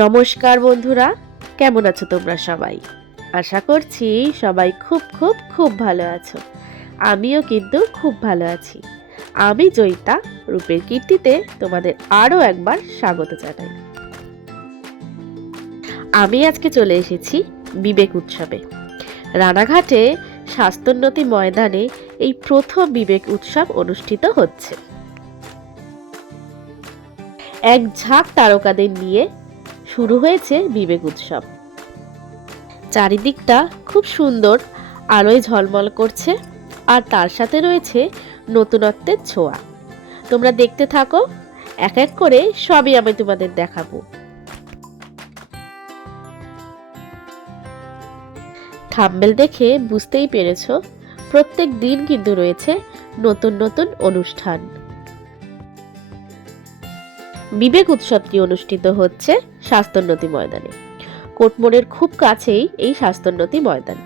নমস্কার বন্ধুরা, কেমন আছো তোমরা সবাই? আশা করছি সবাই খুব খুব খুব ভালো আছো। আমিও কিন্তু খুব ভালো আছি। আমি জয়িতা, রূপের কীর্তিতে তোমাদের আরও একবার স্বাগত জানাই। আমি আজকে চলে এসেছি বিবেক উৎসবে। রানাঘাটে স্বাস্থ্যোন্নতি ময়দানে এই প্রথম বিবেক উৎসব অনুষ্ঠিত হচ্ছে। এক ঝাঁক তারকাদের নিয়ে শুরু হয়েছে বিবেক উৎসব। চারিদিকটা খুব সুন্দর, আলোয় ঝলমল করছে, আর তার সাথে রয়েছে নতুনত্বের ছোঁয়া। তোমরা দেখতে থাকো, এক এক করে সবই আমি তোমাদের দেখাবো। থাম্বেল দেখে বুঝতেই পেরেছ, প্রত্যেক দিন কিন্তু রয়েছে নতুন নতুন অনুষ্ঠান। বিবেক উৎসবটি অনুষ্ঠিত হচ্ছে স্বাস্থ্যোন্নতি ময়দানে। কোটমোড়ের খুব কাছেই এই স্বাস্থ্যোন্নতি ময়দান।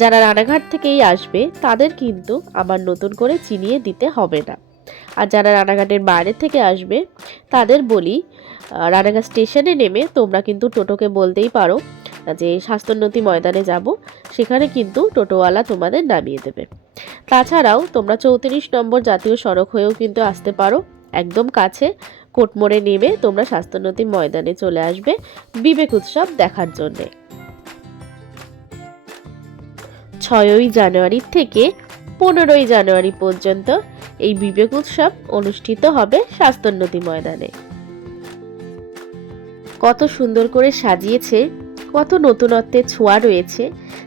যারা রানাঘাট থেকেই আসবে, তাদের কিন্তু আবার নতুন করে চিনিয়ে দিতে হবে না। আর যারা রানাঘাটের বাইরে থেকে আসবে, তাদের বলি রানাঘাট স্টেশনে নেমে তোমরা কিন্তু টোটোকে বলতেই পারো, যে স্বাস্থ্যোন্নতি ময়দানে যাব, সেখানে কিন্তু টোটোওয়ালা তোমাদের নামিয়ে দেবে। তাছাড়াও তোমরা চৌত্রিশ নম্বর জাতীয় সড়ক হয়েও কিন্তু আসতে পারো, একদম কাছে কোটমোড়ে নেমে তোমরা স্বাস্থ্যোন্নতি ময়দানে চলে আসবে বিবেক উৎসব দেখার জন্যে। ছয়ই জানুয়ারি থেকে পনেরোই জানুয়ারি পর্যন্ত এই বিবেক উৎসব অনুষ্ঠিত হবে স্বাস্থ্যোন্নতি ময়দানে। কত সুন্দর করে সাজিয়েছে, কত নতুনত্বের ছোঁয়া রয়েছে,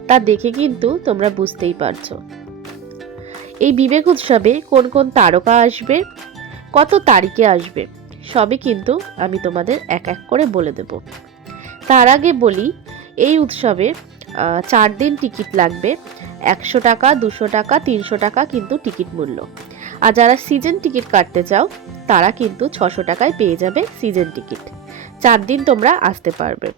তা দেখে কিন্তু তোমরা বুঝতেই পারছ। এই বিবেক উৎসবে কোন কোন তারকা আসবে, কত তারিখে আসবে সবই কিন্তু আমি তোমাদের এক এক করে বলে দেব। তার আগে বলি, এই উৎসবে চার দিন টিকিট লাগবে। একশো টাকা, দুশো টাকা, তিনশো টাকা কিন্তু টিকিট মূল্য। আর যারা সিজন টিকিট কাটতে চাও, তারা কিন্তু ছশো টাকায় পেয়ে যাবে সিজন টিকিট। চার দিন তোমরা আসতে পারবে।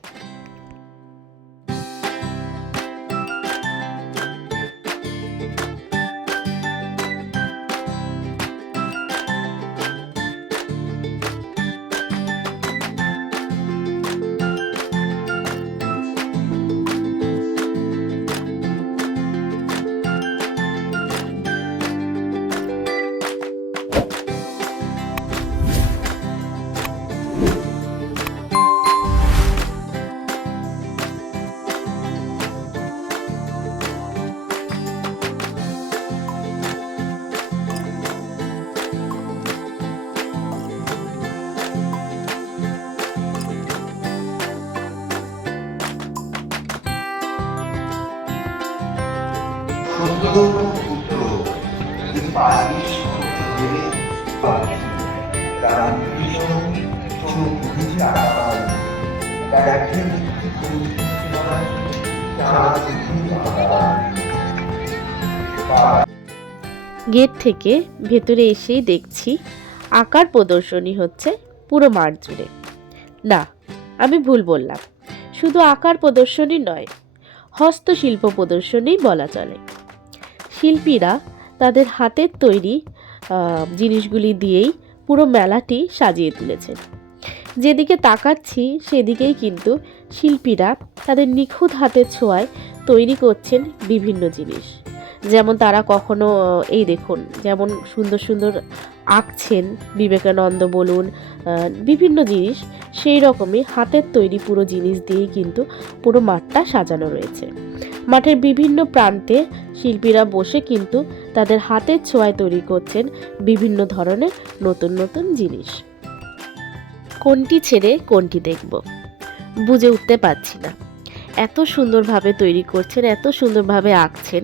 গেট থেকে ভেতরে এসেই দেখছি আকার প্রদর্শনী হচ্ছে পুরো মাঠ জুড়ে। না, আমি ভুল বললাম। শুধু আকার প্রদর্শনী নয়, হস্তশিল্প প্রদর্শনী বলা চলে। শিল্পীরা তাদের হাতের তৈরি জিনিসগুলি দিয়েই পুরো মেলাটি সাজিয়ে তুলেছেন যেদিকে তাকাচ্ছি, সেদিকেই কিন্তু শিল্পীরা তাদের নিখুঁত হাতের ছোঁয়ায় তৈরি করছেন বিভিন্ন জিনিস। যেমন তারা কখনো, এই দেখুন, যেমন সুন্দর সুন্দর আঁকছেন বিবেকানন্দ বলুন বিভিন্ন জিনিস, সেই রকমই হাতের তৈরি পুরো জিনিস দিয়েই কিন্তু পুরো মাঠটা সাজানো রয়েছে। মাঠের বিভিন্ন প্রান্তে শিল্পীরা বসে কিন্তু তাদের হাতের ছোঁয়ায় তৈরি করছেন বিভিন্ন ধরনের নতুন নতুন জিনিস। কোনটি ছেড়ে কোনটি দেখব? বুঝে উঠতে পারছি না। এত সুন্দরভাবে তৈরি করছেন, এত সুন্দরভাবে আঁকছেন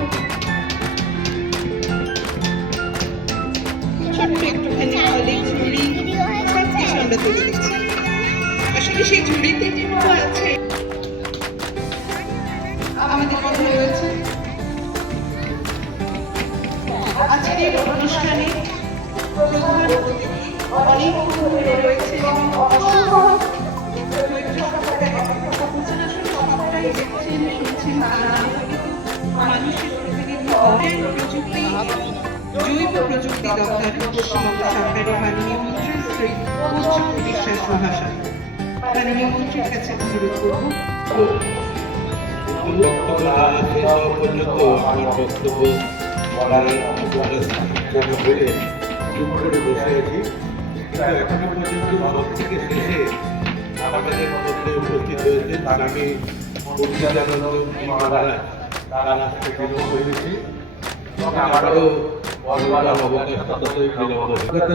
আমরা তুলে দিচ্ছি। আসলে সেই ঝুড়িতে যেগুলো আছে? আমাদের মধ্যে রয়েছে। আজকের অনুষ্ঠানে প্রধান ধরে রয়েছে। মানুষের প্রতিনিধি প্রযুক্তি জৈব প্রযুক্তি দপ্তর পশ্চিমবঙ্গ সরকারের মাননীয় মন্ত্রী পূজ্য বিশ্বাস মহাশয় মাননীয় মন্ত্রীর কাছে অনুরোধ করব পর্যন্ত আমার বক্তব্য বলার জন্য বলে চুপ সব থেকে শেষে আমাদের মধ্যে উপস্থিত হয়েছে। তার আমি পরিচালনা মহারাজ তারা হয়েছি আমারও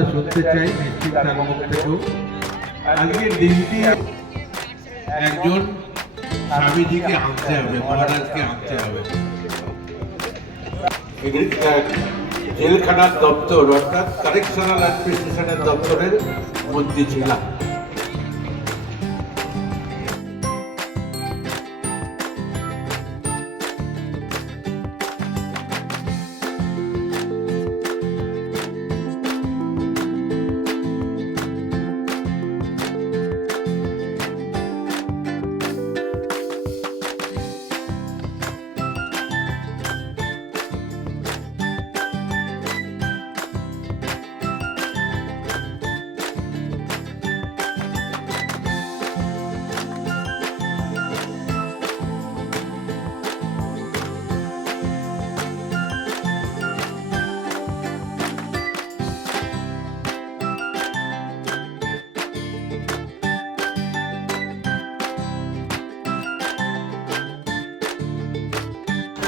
শুনতে চাই তার মুখ থেকেও আজকের দিনটি একজন স্বামীজিকে আনতে হবে মহারাজকে আনতে হবে জেলখানার দপ্তর অর্থাৎ কারেকশনাল অ্যাডমিনিস্ট্রেশনের দপ্তরের মন্ত্রী ছিলাম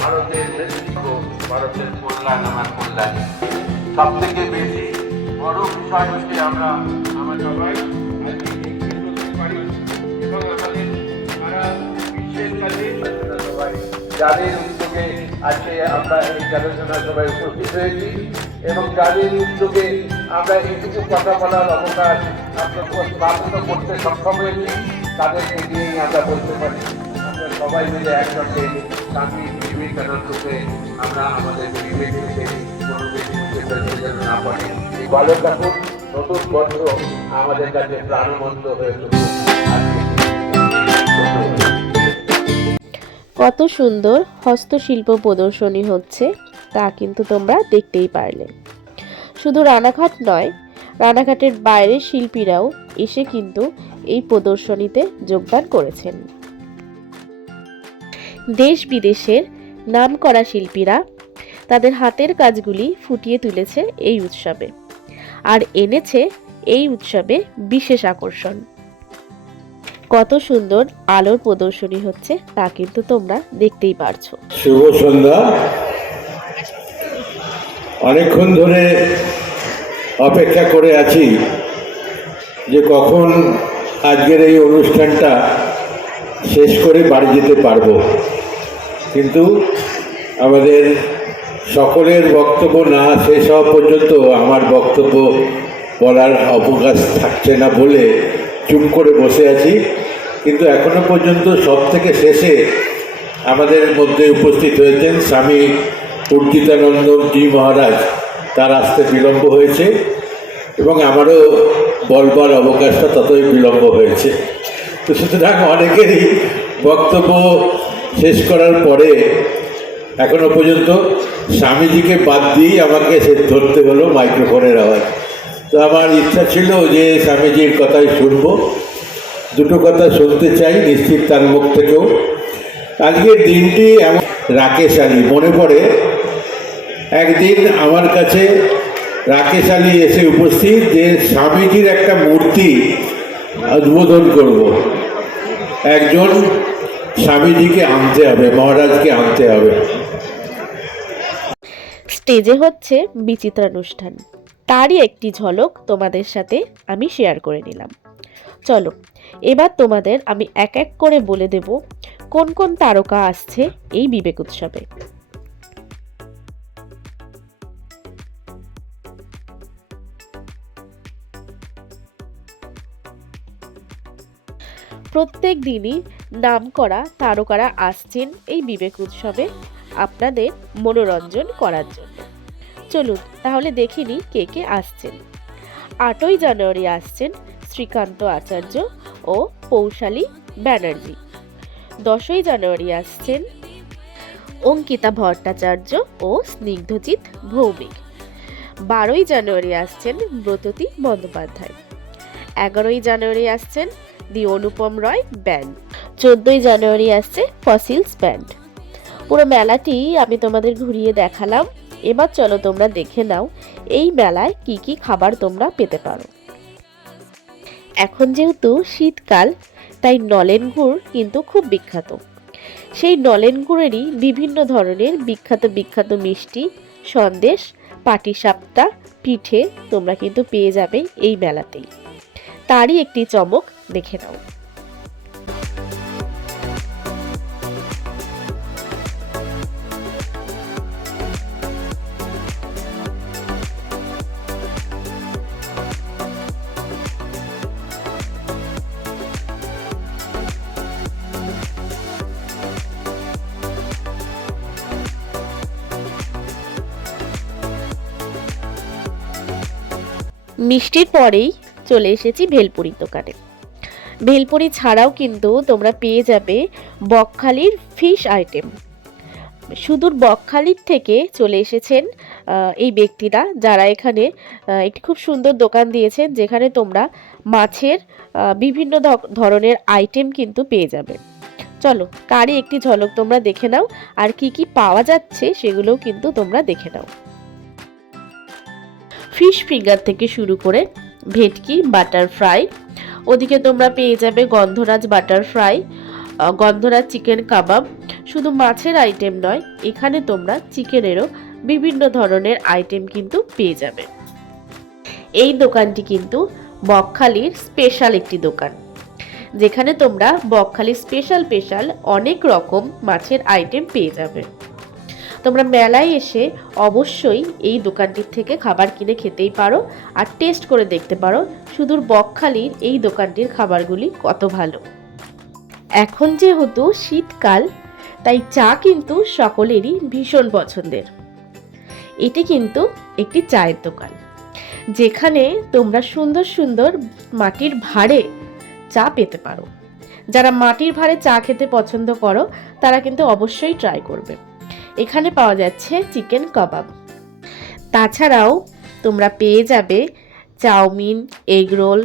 ভারতের নেতৃত্ব ভারতের কল্যাণ আমার কল্যাণ। সব থেকে বেশি বড় বিষয় হচ্ছে আমরা আমরা সবাই এবং কাছে যাদের উদ্যোগে আজকে আমরা এই আলোচনা সবাই উপস্থিত হয়েছি এবং যাদের উদ্যোগে আমরা এইটুকু কথা বলার অবকাশ আমরা করতে সক্ষম হয়েছি, তাদেরকে নিয়েই আমরা বলতে পারি। আমরা সবাই মিলে একসঙ্গে স্বামী বিবেকানন্দকে আমরা আমাদের বিবেক থেকে কোনো যেন না পারি। এই বালক ঠাকুর নতুন বছর আমাদের কাছে প্রাণবন্ত হয়ে। কত সুন্দর হস্তশিল্প প্রদর্শনী হচ্ছে, তা কিন্তু তোমরা দেখতেই পারলে। শুধু রানাঘাট নয়, রানাঘাটের বাইরের শিল্পীরাও এসে কিন্তু এই প্রদর্শনীতে যোগদান করেছেন। দেশ বিদেশের নামকরা শিল্পীরা তাদের হাতের কাজগুলি ফুটিয়ে তুলেছে এই উৎসবে আর এনেছে এই উৎসবে বিশেষ আকর্ষণ। কত সুন্দর আলোর প্রদর্শনী হচ্ছে তা কিন্তু তোমরা দেখতেই পারছ। শুভ সন্ধ্যা। অনেকক্ষণ ধরে অপেক্ষা করে আছি যে কখন আজকের এই অনুষ্ঠানটা শেষ করে বাড়ি যেতে পারব। কিন্তু আমাদের সকলের বক্তব্য না শেষ হওয়া পর্যন্ত আমার বক্তব্য বলার অবকাশ থাকছে না বলে চুপ করে বসে আছি। কিন্তু এখনও পর্যন্ত সব থেকে শেষে আমাদের মধ্যে উপস্থিত হয়েছেন স্বামী পূর্জিতানন্দ জি মহারাজ। তার আসতে বিলম্ব হয়েছে এবং আমারও বলবার অবকাশটা ততই বিলম্ব হয়েছে। তো সুতরাং অনেকেরই বক্তব্য শেষ করার পরে, এখনও পর্যন্ত স্বামীজিকে বাদ দিয়েই আমাকে সে ধরতে হলো মাইক্রোফোনের আওয়াজ। তো আমার ইচ্ছা ছিল যে স্বামীজির কথাই শুনব। দুটো কথা শুনতে চাই, নিশ্চিত তার মুখ থেকেও। আজকের দিনটি এমন রাকেশ আলী মনে পড়ে, একদিন আমার কাছে রাকেশ আলী এসে উপস্থিত যে স্বামীজির একটা মূর্তি উদ্বোধন করব। একজন স্বামীজিকে আনতে হবে, মহারাজকে আনতে হবে। স্টেজে হচ্ছে বিচিত্রানুষ্ঠান। তারই একটি ঝলক তোমাদের সাথে আমি শেয়ার করে নিলাম। চলো, এবার তোমাদের আমি এক এক করে বলে দেব কোন কোন তারকা আসছে এই বিবেক উৎসবে। প্রত্যেক দিনই নামকরা তারকারা আসছেন এই বিবেক উৎসবে আপনাদের মনোরঞ্জন করার জন্য। চলুন তাহলে দেখিনি কে কে আসছেন। আটই জানুয়ারি আসছেন শ্রীকান্ত আচার্য ও পৌশালী ব্যানার্জি। দশই জানুয়ারি আসছেন অঙ্কিতা ভট্টাচার্য ও স্নিগ্ধজিৎ ভৌমিক। বারোই জানুয়ারি আসছেন ব্রততী বন্দ্যোপাধ্যায়। এগারোই জানুয়ারি আসছেন দি অনুপম রয় ব্যান্ড। চোদ্দই জানুয়ারি আসছে ফসিলস ব্যান্ড পুরো মেলাটি আমি তোমাদের ঘুরিয়ে দেখালাম। এবার চলো তোমরা দেখে নাও, এই মেলায় কি কি খাবার তোমরা পেতে পারো। এখন যেহেতু শীতকাল, তাই নলেন গুড় কিন্তু খুব বিখ্যাত। সেই নলেন গুড়েরই বিভিন্ন ধরনের বিখ্যাত বিখ্যাত মিষ্টি, সন্দেশ, পাটিসাপটা, পিঠে তোমরা কিন্তু পেয়ে যাবে এই মেলাতেই। তারই একটি চমক দেখে নাও। মিষ্টির পরেই চলে এসেছি ভেলপুরির দোকানে। ভেলপুরি ছাড়াও কিন্তু তোমরা পেয়ে যাবে বকখালির ফিশ আইটেম। সুদূর বকখালির থেকে চলে এসেছেন এই ব্যক্তিরা যারা এখানে একটি খুব সুন্দর দোকান দিয়েছেন যেখানে তোমরা মাছের বিভিন্ন ধরনের আইটেম কিন্তু পেয়ে যাবে। চলো তারই একটি ঝলক তোমরা দেখে নাও, আর কি কি পাওয়া যাচ্ছে সেগুলোও কিন্তু তোমরা দেখে নাও। ফিশ ফিঙ্গার থেকে শুরু করে ভেটকি, বাটার ফ্রাই। ওদিকে তোমরা পেয়ে যাবে Gondhoraj butter fry Gondhoraj chicken কাবাব। শুধু মাছের আইটেম নয়, এখানে তোমরা চিকেনেরও বিভিন্ন ধরনের আইটেম কিন্তু পেয়ে যাবে। এই দোকানটি কিন্তু বকখালির স্পেশাল একটি দোকান, যেখানে তোমরা বকখালির স্পেশাল স্পেশাল অনেক রকম মাছের আইটেম পেয়ে যাবে। তোমরা মেলায় এসে অবশ্যই এই দোকানটির থেকে খাবার কিনে খেতেই পারো আর টেস্ট করে দেখতে পারো সুদূর বকখালির এই দোকানটির খাবারগুলি কত ভালো। এখন যেহেতু শীতকাল, তাই চা কিন্তু সকলেরই ভীষণ পছন্দের। এটি কিন্তু একটি চায়ের দোকান, যেখানে তোমরা সুন্দর সুন্দর মাটির ভাঁড়ে চা পেতে পারো। যারা মাটির ভাঁড়ে চা খেতে পছন্দ করো, তারা কিন্তু অবশ্যই ট্রাই করবে। এখানে পাওয়া যাচ্ছে চিকেন কাবাব। তাছাড়াও তোমরা পেয়ে যাবে চাউমিন, এগ রোল,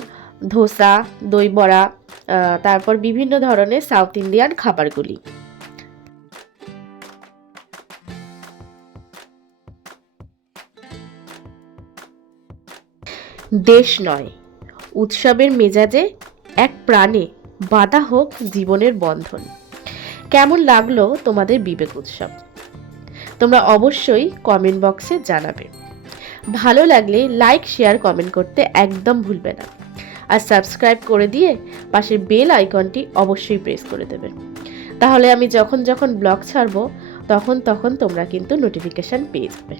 ধোসা, দই বড়া তারপর বিভিন্ন ধরনের সাউথ ইন্ডিয়ান খাবারগুলি। দেশ নয়, উৎসবের মেজাজে এক প্রাণে বাধা হোক জীবনের বন্ধন। কেমন লাগল তোমাদের বিবেক উৎসব? তোমরা অবশ্যই কমেন্ট বক্সে জানাবে। ভালো লাগলে লাইক শেয়ার কমেন্ট করতে একদম ভুলবে না। আর সাবস্ক্রাইব করে দিয়ে পাশের বেল আইকনটি অবশ্যই প্রেস করে দেবে। তাহলে আমি যখন যখন ব্লগ ছাড়বো, তখন তখন তোমরা কিন্তু নোটিফিকেশান পেয়ে যাবে।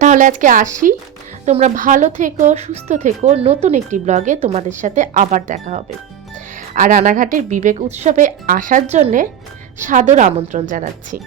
তাহলে আজকে আসি। তোমরা ভালো থেকো, সুস্থ থেকো। নতুন একটি ব্লগে তোমাদের সাথে আবার দেখা হবে। আর রানাঘাটের বিবেক উৎসবে আসার জন্যে সাদর আমন্ত্রণ জানাচ্ছি।